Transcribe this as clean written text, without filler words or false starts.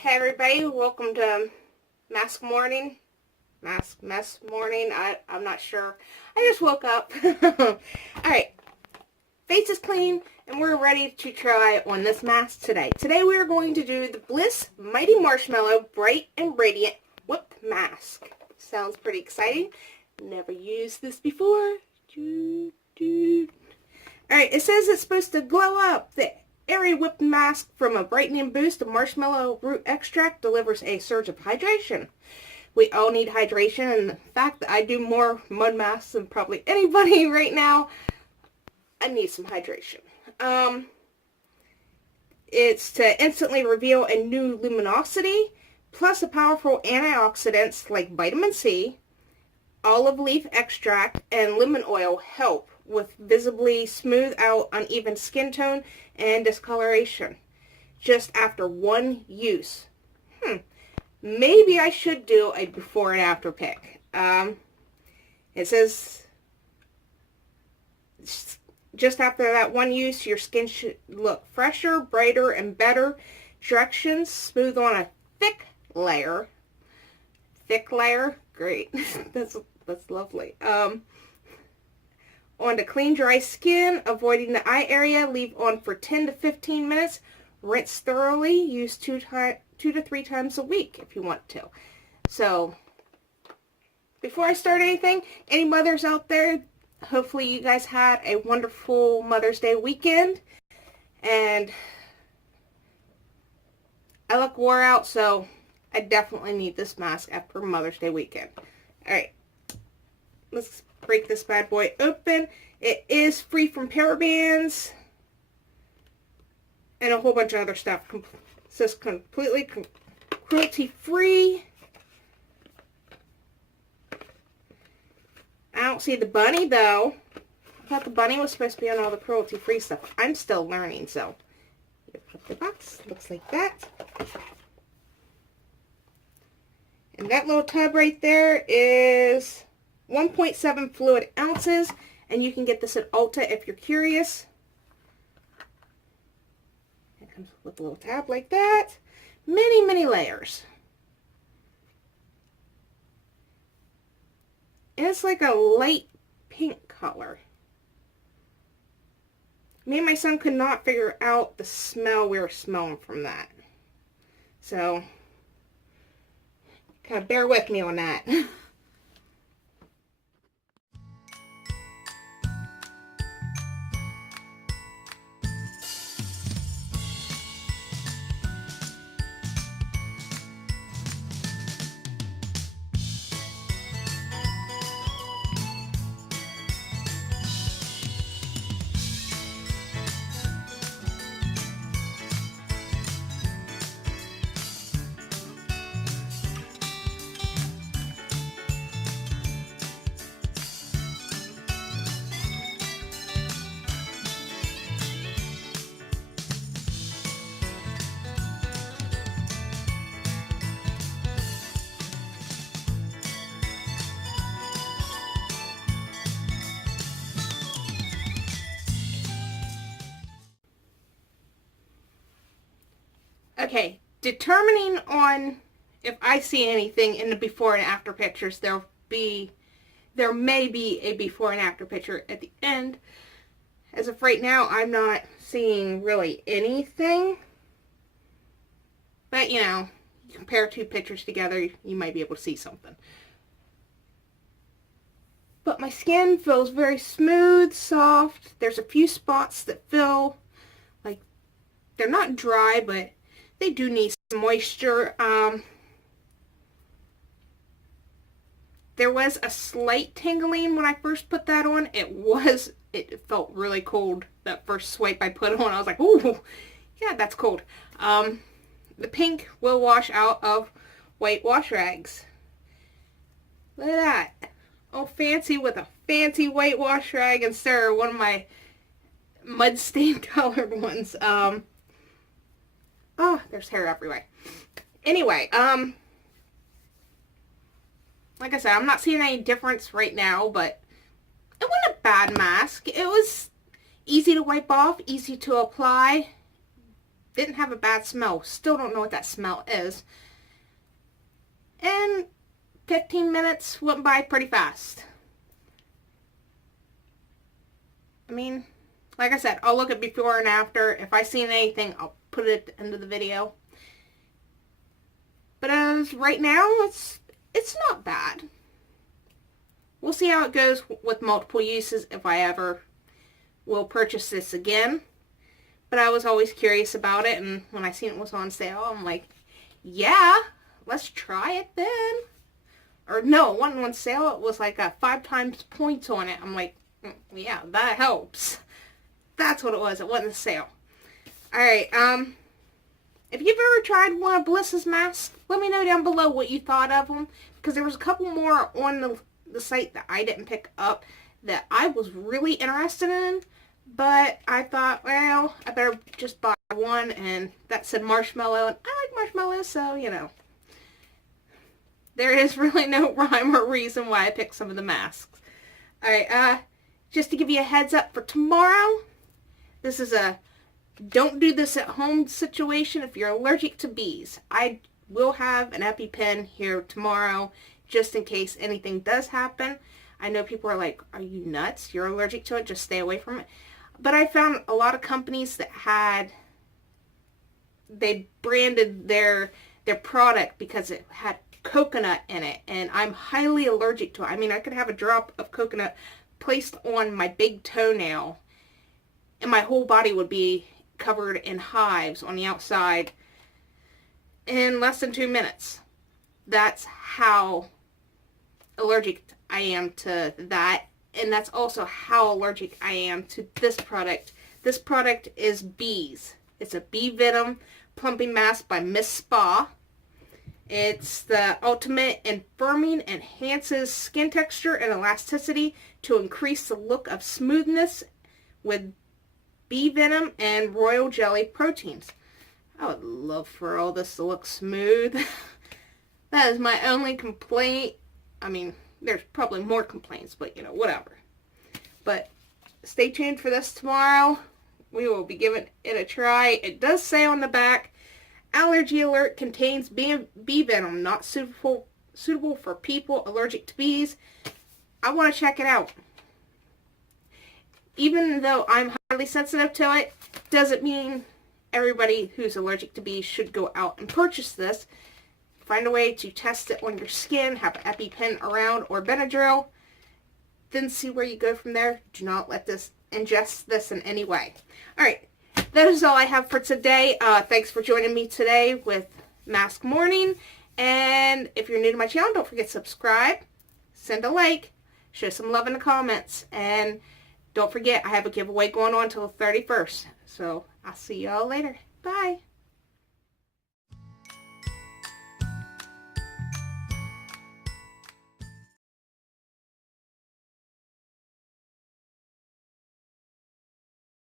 Hey everybody, welcome to Mask Mess Morning. I'm not sure. I just woke up. Alright, face is clean and we're ready to try on this mask today. Today we are going to do the Bliss Mighty Marshmallow Bright and Radiant Whip Mask. Sounds pretty exciting. Never used this before. Alright, it says it's supposed to glow up. The airy whipped mask from a brightening boost of marshmallow root extract delivers a surge of hydration. We all need hydration, and the fact that I do more mud masks than probably anybody right now, I need some hydration. It's to instantly reveal a new luminosity, plus a powerful antioxidants like vitamin C, olive leaf extract, and lemon oil help with visibly smooth out uneven skin tone and discoloration just after one use. Maybe I should do a before and after pic. It says just after that one use, your skin should look fresher, brighter, and better. Directions: smooth on a thick layer. Thick layer? Great. That's lovely. On to clean, dry skin, avoiding the eye area. Leave on for 10 to 15 minutes. Rinse thoroughly. Use 2 to 3 times a week if you want to. So, before I start anything, any mothers out there, hopefully you guys had a wonderful Mother's Day weekend. And I look wore out, so I definitely need this mask after Mother's Day weekend. Alright, let's break this bad boy open. It is free from parabens and a whole bunch of other stuff. It says completely cruelty free. I don't see the bunny though. I thought the bunny was supposed to be on all the cruelty free stuff. I'm still learning, so put the box. Looks like that. And that little tub right there is 1.7 fluid ounces, and you can get this at Ulta if you're curious. It comes with a little tab like that. Many layers. And it's like a light pink color. Me and my son could not figure out the smell we were smelling from that. So, kind of bear with me on that. Okay, determining on if I see anything in the before and after pictures, there may be a before and after picture at the end. As of right now, I'm not seeing really anything. But, you know, you compare 2 pictures together, you might be able to see something. But my skin feels very smooth, soft. There's a few spots that feel like they're not dry, but they do need some moisture. There was a slight tingling when I first put that on. It felt really cold. That first swipe I put on, I was like, ooh, yeah, that's cold. The pink will wash out of white wash rags. Look at that. Oh, fancy with a fancy white wash rag instead of one of my mud stained colored ones. Oh, there's hair everywhere. Anyway, like I said, I'm not seeing any difference right now, but it wasn't a bad mask. It was easy to wipe off, easy to apply, Didn't have a bad smell. Still don't know what that smell is. And 15 minutes went by pretty fast. I mean, like I said, I'll look at before and after. If I see anything, I'll put it at the end of the video. But as right now, it's not bad. We'll see how it goes with multiple uses if I ever will purchase this again. But I was always curious about it, and when I seen it was on sale, I'm like, yeah, let's try it then. Or no, it wasn't on sale. It was like 5 times points on it. I'm like, yeah, that helps. That's what it was. It wasn't a sale. Alright, if you've ever tried one of Bliss's masks, let me know down below what you thought of them. Because there was a couple more on the site that I didn't pick up that I was really interested in. But I thought, well, I better just buy one. And that said marshmallow. And I like marshmallow, so, you know. There is really no rhyme or reason why I picked some of the masks. Alright, just to give you a heads up for tomorrow. This is a don't do this at home situation if you're allergic to bees. I will have an EpiPen here tomorrow just in case anything does happen. I know people are like, are you nuts? You're allergic to it? Just stay away from it. But I found a lot of companies that they branded their product because it had coconut in it, and I'm highly allergic to it. I mean, I could have a drop of coconut placed on my big toenail and my whole body would be covered in hives on the outside in less than 2 minutes. That's how allergic I am to that, and that's also how allergic I am to this product. This product is bees. It's a bee venom plumping mask by Miss Spa. It's the ultimate in firming, enhances skin texture and elasticity to increase the look of smoothness with bee venom and royal jelly proteins. I would love for all this to look smooth. That is my only complaint. I mean, there's probably more complaints, but you know, whatever. But stay tuned for this tomorrow. We will be giving it a try. It does say on the back, allergy alert, contains bee venom, not suitable for people allergic to bees. I want to check it out. Even though I'm highly sensitive to it, doesn't mean everybody who's allergic to bees should go out and purchase this. Find a way to test it on your skin, have an EpiPen around or Benadryl, then see where you go from there. Do not let this ingest this in any way. Alright, that is all I have for today. Thanks for joining me today with Mask Morning. And if you're new to my channel, don't forget to subscribe, send a like, show some love in the comments, and don't forget I have a giveaway going on until the 31st. So I'll see y'all later. Bye.